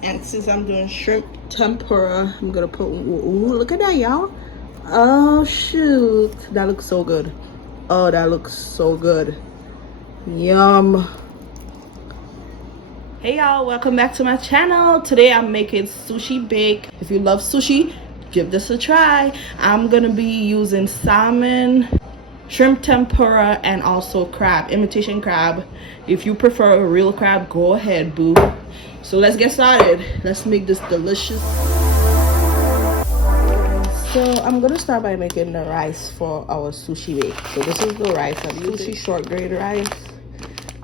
And since I'm doing shrimp tempura, I'm gonna put, ooh, look at that, y'all. Oh shoot, that looks so good. Oh, that looks so good. Yum. Hey y'all, welcome back to my channel. Today I'm making sushi bake. If you love sushi, give this a try. I'm gonna be using salmon, shrimp tempura, and also crab, imitation crab. If you prefer a real crab, go ahead, boo. So let's get started. Let's make this delicious. So I'm gonna start by making the rice for our sushi bake. So this is the rice I'm using, sushi short grade rice.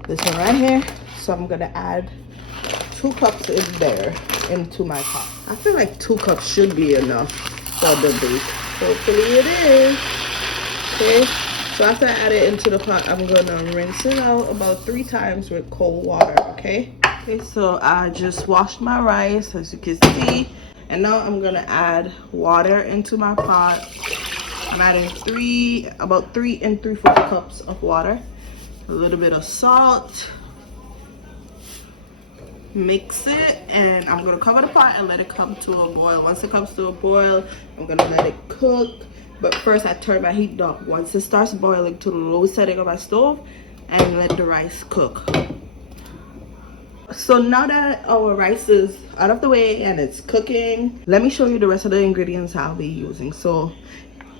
This one right here. So I'm gonna add 2 cups in there into my pot. I feel like 2 cups should be enough for the bake. Hopefully it is. Okay. So after I add it into the pot, I'm gonna rinse it out about 3 times with cold water. Okay. Okay. So I just washed my rice, as you can see. And now I'm gonna add water into my pot. I'm adding about 3 3/4 cups of water, a little bit of salt. Mix it, and I'm gonna cover the pot and let it come to a boil. Once it comes to a boil, I'm gonna let it cook. But first, I turn my heat up. Once it starts boiling, to the low setting of my stove, and let the rice cook. So now that our rice is out of the way and it's cooking, let me show you the rest of the ingredients I'll be using. So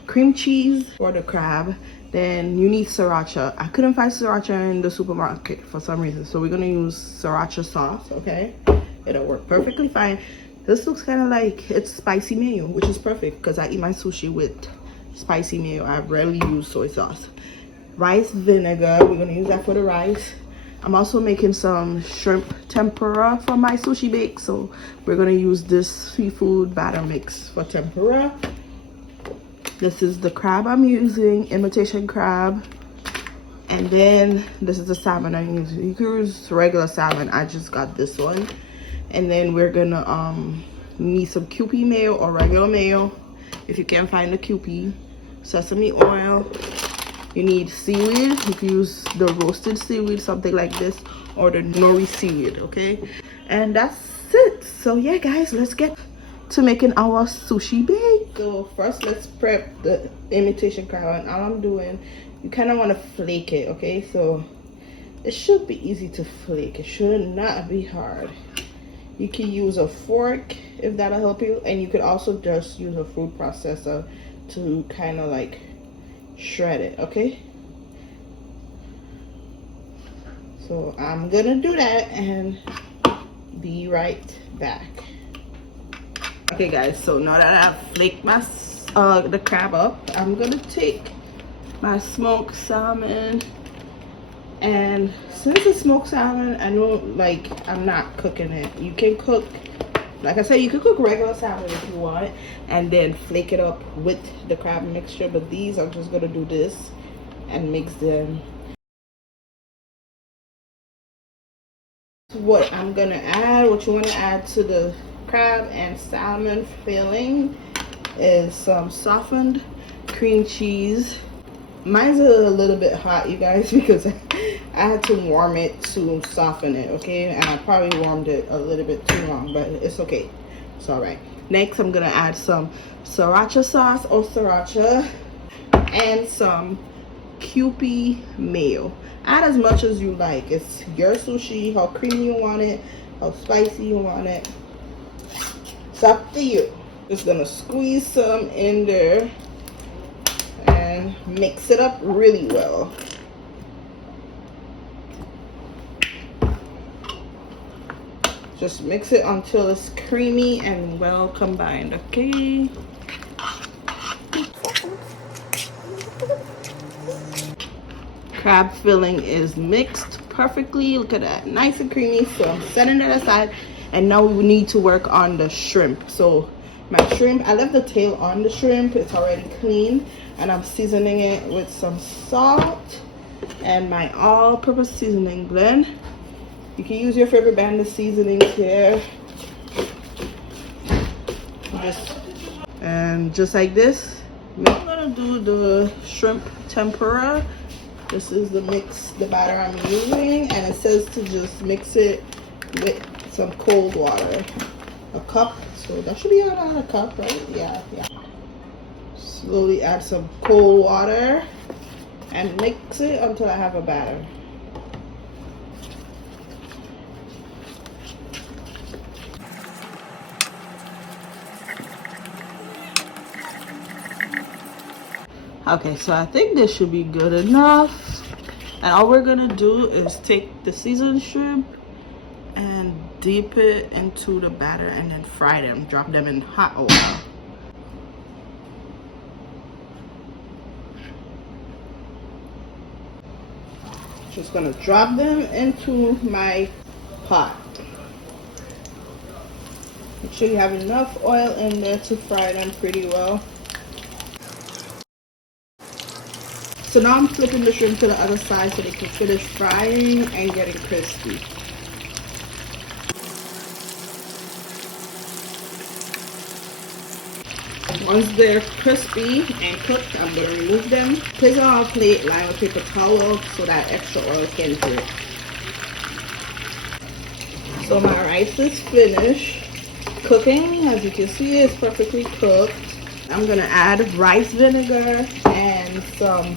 cream cheese for the crab, then you need sriracha. I couldn't find sriracha in the supermarket for some reason, so we're gonna use sriracha sauce. Okay, it'll work perfectly fine. This looks kind of like it's spicy mayo, which is perfect because I eat my sushi with spicy mayo. I rarely use soy sauce. Rice vinegar, we're gonna use that for the rice. I'm also making some shrimp tempura for my sushi bake, so we're gonna use this seafood batter mix for tempura. This is the crab I'm using, imitation crab. And then this is the salmon I'm using. You can use regular salmon, I just got this one. And then we're gonna need some Kewpie mayo or regular mayo. If you can't find the Kewpie, sesame oil. You need seaweed. You can use the roasted seaweed, something like this, or the nori seaweed, okay? And that's it. So yeah, guys, let's get to making our sushi bake. So first, let's prep the imitation crab. And all I'm doing, you kind of want to flake it, okay? So it should be easy to flake. It should not be hard. You can use a fork if that'll help you, and you could also just use a food processor to kind of like shred it, okay? So I'm gonna do that and be right back. Okay guys, so now that I've flaked my the crab up, I'm gonna take my smoked salmon. And since it's smoked salmon, I know, like, I'm not cooking it. You can cook, like I said, you can cook regular salmon if you want, and then flake it up with the crab mixture. But these, I'm just gonna do this and mix them. What I'm gonna add, what you want to add to the crab and salmon filling is some softened cream cheese. Mine's a little bit hot, you guys, because I had to warm it to soften it, okay? And I probably warmed it a little bit too long, but it's okay. It's all right. Next, I'm gonna add some sriracha sauce or sriracha and some Kewpie mayo. Add as much as you like. It's your sushi, how creamy you want it, how spicy you want it. It's up to you. Just gonna squeeze some in there and mix it up really well. Just mix it until it's creamy and well combined, okay? Crab filling is mixed perfectly. Look at that, nice and creamy. So I'm setting that aside, and now we need to work on the shrimp. So my shrimp, I left the tail on the shrimp. It's already clean, and I'm seasoning it with some salt and my all-purpose seasoning blend. You can use your favorite brand of seasonings here. Just like this, I'm gonna do the shrimp tempura. This is the mix, the batter I'm using, and it says to just mix it with some cold water. A cup, so that should be around a cup, right? Yeah. Slowly add some cold water and mix it until I have a batter. Okay, so I think this should be good enough. And all we're gonna do is take the seasoned shrimp and dip it into the batter and then fry them. Drop them in hot oil. Just gonna drop them into my pot. Make sure you have enough oil in there to fry them pretty well. So now I'm flipping the shrimp to the other side so they can finish frying and getting crispy. Once they're crispy and cooked, I'm going to remove them. Place it on a plate, line with paper towel so that extra oil can drip. So my rice is finished cooking. As you can see, it's perfectly cooked. I'm going to add rice vinegar and some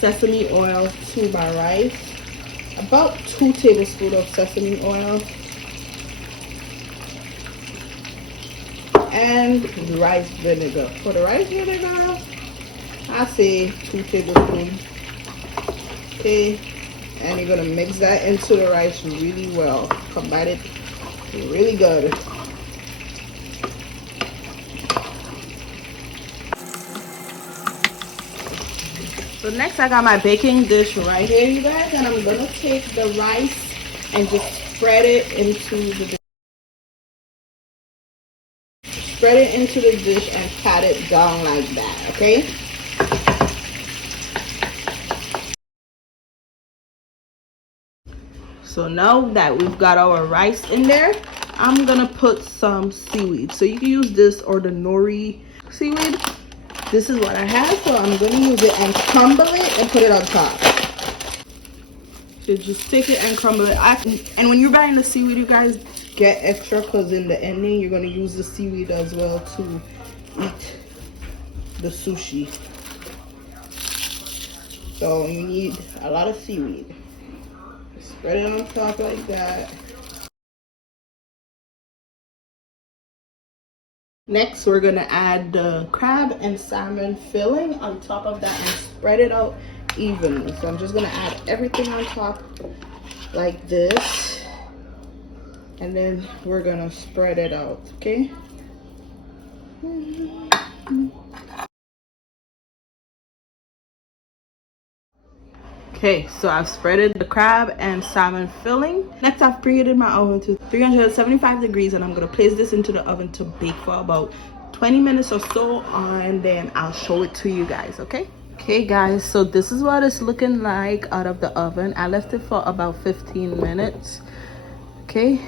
sesame oil to my rice. About 2 tablespoons of sesame oil. And the rice vinegar. For the rice vinegar, I say 2 tablespoons. Okay, and you're gonna mix that into the rice really well. Combine it really good. So next I got my baking dish right here, you guys, and I'm gonna take the rice and just spread it into the dish and pat it down like that, okay? So now that we've got our rice in there, I'm gonna put some seaweed. So you can use this or the nori seaweed. This is what I have, so I'm gonna use it and crumble it and put it on top. So just take it and crumble it. And when you're buying the seaweed, you guys, get extra, because in the ending you're going to use the seaweed as well to eat the sushi. So you need a lot of seaweed. Spread it on top like that. Next we're going to add the crab and salmon filling on top of that and spread it out evenly. So I'm just going to add everything on top like this. And then we're gonna spread it out, okay? Okay, so I've spreaded the crab and salmon filling. Next, I've preheated my oven to 375 degrees, and I'm gonna place this into the oven to bake for about 20 minutes or so, and then I'll show it to you guys, okay? Okay guys, so this is what it's looking like out of the oven. I left it for about 15 minutes, okay?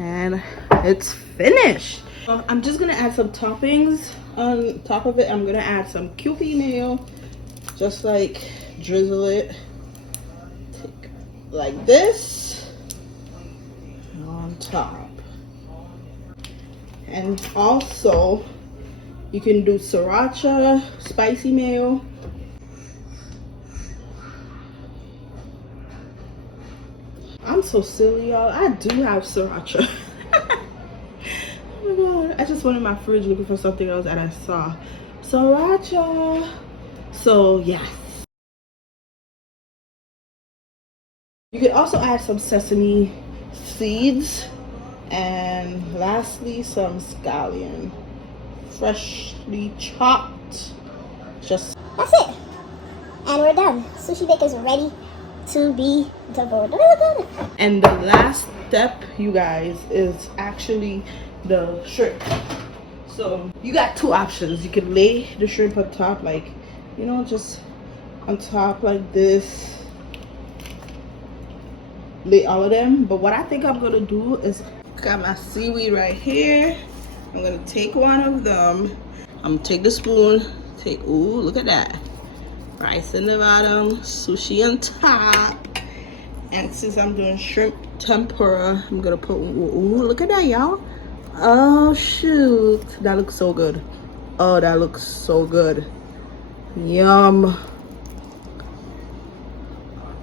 And it's finished. So I'm just gonna add some toppings on top of it. I'm gonna add some Kewpie mayo, just like drizzle it, take like this on top. And also you can do sriracha spicy mayo. I'm so silly, y'all. I do have sriracha. Oh my god. I just went in my fridge looking for something else and I saw sriracha. So yes. You can also add some sesame seeds. And lastly, some scallion. Freshly chopped. That's it. And we're done. Sushi bake is ready to be devoured. And the last step, you guys, is actually the shrimp. So you got 2 options. You can lay the shrimp on top, like, you know, just on top like this. Lay all of them. But what I think I'm gonna do is, got my seaweed right here. I'm gonna take one of them. I'm gonna take the spoon. Ooh, look at that. Rice in the bottom, sushi on top. And since I'm doing shrimp tempura. I'm gonna put, ooh, look at that, y'all. Oh shoot, that looks so good. Oh, that looks so good. Yum.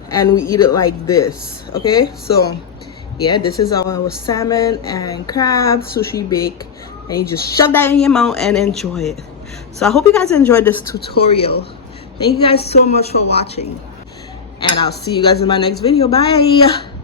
And we eat it like this. Okay, so yeah, this is our salmon and crab sushi bake, and you just shove that in your mouth and enjoy it. So I hope you guys enjoyed this tutorial. Thank you guys so much for watching, and I'll see you guys in my next video. Bye.